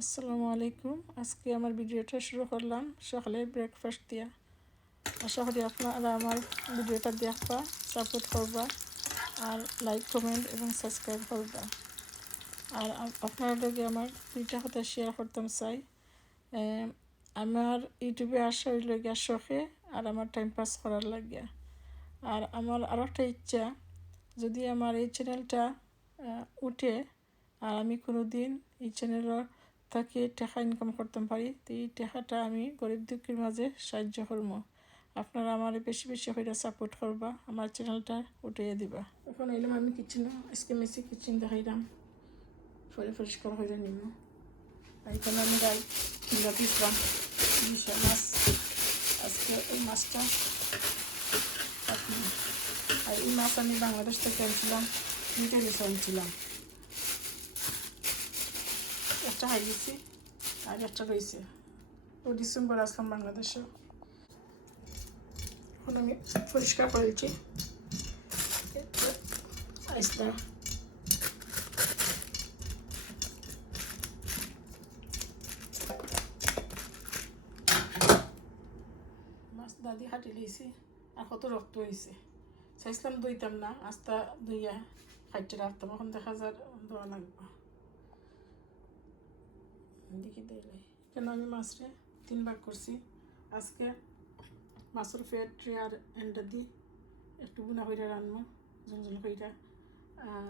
আসসালামু আলাইকুম। আজকে আমার ভিডিওটা শুরু করলাম সকালে ব্রেকফাস্ট দিয়া। আশা করি আপনারা আমার ভিডিওটা দেখবা, সাপোর্ট করবা আর লাইক কমেন্ট এবং সাবস্ক্রাইব করবা। আর আপনারা লগে আমার দুইটা কথা শেয়ার করতাম চাই। আমার ইউটিউবে আসা হইল গিয়া শখে আর আমার টাইম পাস করার লাগিয়া। আর আমার আরও একটা ইচ্ছা, যদি আমার এই চ্যানেলটা উঠে আর আমি কোনো দিন এই চ্যানেলের থেকে টাকা ইনকাম করতে পারি, তো এই টাকাটা আমি গরিব দুঃখীর মাঝে সাহায্য করবো। আপনারা আমার বেশি বেশি করে সাপোর্ট করবা, আমার চ্যানেলটা উঠিয়ে দিবা। এখন এলাম আমি কিচেনে, আজকে মেসি কিচেন দেখাইলাম, পরে পরিষ্কার করে নিব। আর এখানে আমি রাই দিয়েছিলাম ইলিশা মাছ, আজকে এই মাছটা আর এই মাছ আমি বাংলাদেশ থেকে আনছিলাম, 2টা ইলিশ আনছিলাম, একটা খাই গেছি আর একটা রয়েছে। ও ডিসেম্বর আসলাম বাংলাদেশে। এখন আমি পরিষ্কার করেছি আইসটা। মাছ দাদি হাঁটি লইছি আর কত রক্ত হয়েছে, চাইছিলাম দইতাম না, আস্তা দইয়া খাইতে রাখতাম, এখন দেখা যায় দেওয়া লাগবে। দেখি দিলে কেন আমি মাছটা 3 ভাগ করছি। আজকে মাছের ফ্যাটরি আর এন্ডা দি একটু বুনা করে রান্না জল জল কইরা, আর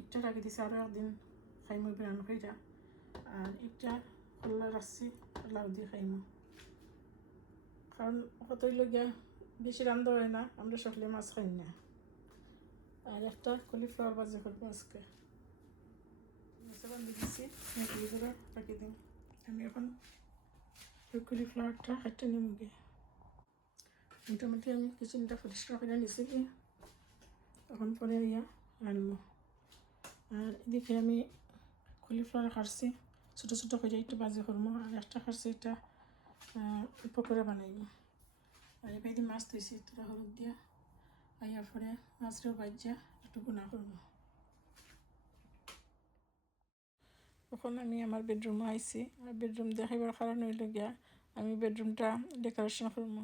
একটা রাখি দিছি আরও একদিন খাইমো রান্না কইরা, আর একটা খোলা রাখছি লাউ দিয়ে খাইমো। কারণ কতই লগিয়া বেশি রান্ধা হয় না, আমরা সকলে মাছ খাই না। আর একটা কলিফ্লাওয়ার ভাজি করবো আজকে, রান্ধি দিছি মেঘলি করে রাখি দিন। আমি এখন ওই কলিফ্লাওয়ারটা হাঁটতে নিমগে। মোটামুটি আমি কিচেনটা পরিষ্কার করে নিছি, এখন পরে ইয়া রান্না। আর এদিকে আমি কলিফ্লাওয়ার কাটছি ছোটো ছোটো করে, একটু ভাজি করবো, আর একটা কাটছি এটা পকোড়া বানাইব। আর এবার দিয়ে মাছ ধুইছি তোরা হলুদ দিয়া, আইয়ার পরে মাছটাও ভাজা একটু গুণা করবো। তখন আমি আমার বেডরুমে আইছি, আর বেডরুম দেখাইবার কারণ হইল গিয়া আমি বেডরুমটা ডেকোরেশন করবো।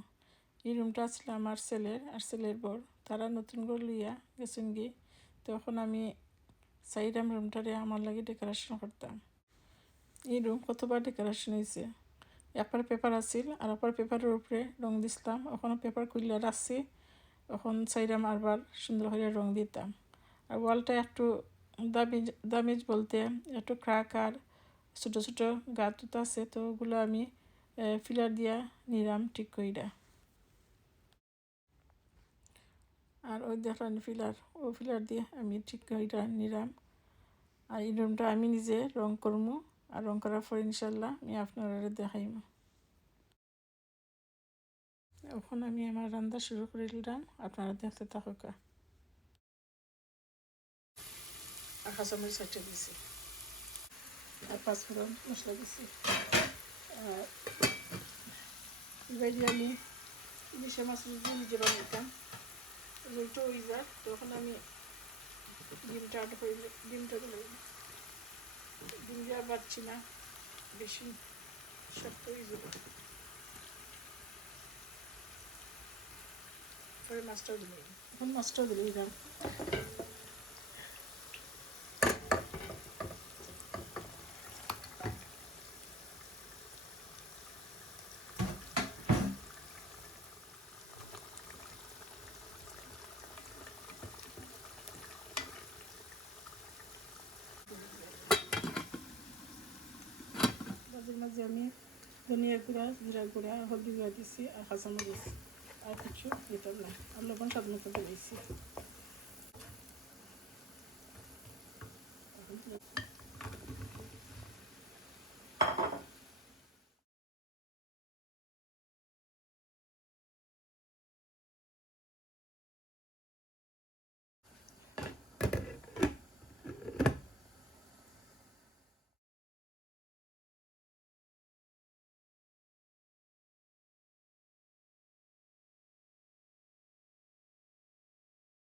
এই রুমটা আসলে আমার ছেলের আর ছেলের বর, তারা নতুন ঘর লইয়া গেছেন গি, তখন আমি চাইলাম রুমটারে আমার লাগে ডেকোরেশন করতাম। এই রুম কতবার ডেকোরেশন হয়েছে, একবার পেপার আছিল আর একবার পেপারের উপরে রং দিছিলাম, ওখানে পেপার খুললে রাখছি, এখন চাইলাম আরবার সুন্দর করে রং দিতাম। আর ওয়ালটা একটু দামিজ বলতে একটু ক্রাক আর ছোটো ছোটো গাঁত আছে, তো ওগুলো আমি ফিলার দিয়া নিলাম ঠিক কইরা। আর ওই দেখলাম ফিলার, ও ফিলার দিয়ে আমি ঠিক কইরা নিলাম। আর এই রুমটা আমি নিজে রং করবো, আর রং করার পর ইনশাল্লাহ আমি আপনারা দেখাইব। এখন আমি আমার রান্না শুরু করে দিলাম, আপনারা দেখতে থাকুকা। আর কাঁচামরিচ একটা দিয়েছি আর 5 ফোড়ন মশলা দিয়েছি। আর এবার আমি ইলিশা মাছের ঝোল যে বানাইতাম, ঝোলটা হয়ে যায়, তখন আমি ডিমটা ডিমটা দিলাম। ডিম দেওয়া পাচ্ছি না, বেশি শক্ত হয়ে যাবে। পরে মাছটাও দিলাম, এখন মাছটাও দিলাম। মাঝে মাঝে আমি ধনিয়া গুঁড়া, জিরা গুঁড়া, হলদি গুঁড়া দিছি আর কাঁচামরিচ, আর কিছু দিতাম না, আর লবণ স্বাদ মতো দিয়েছি।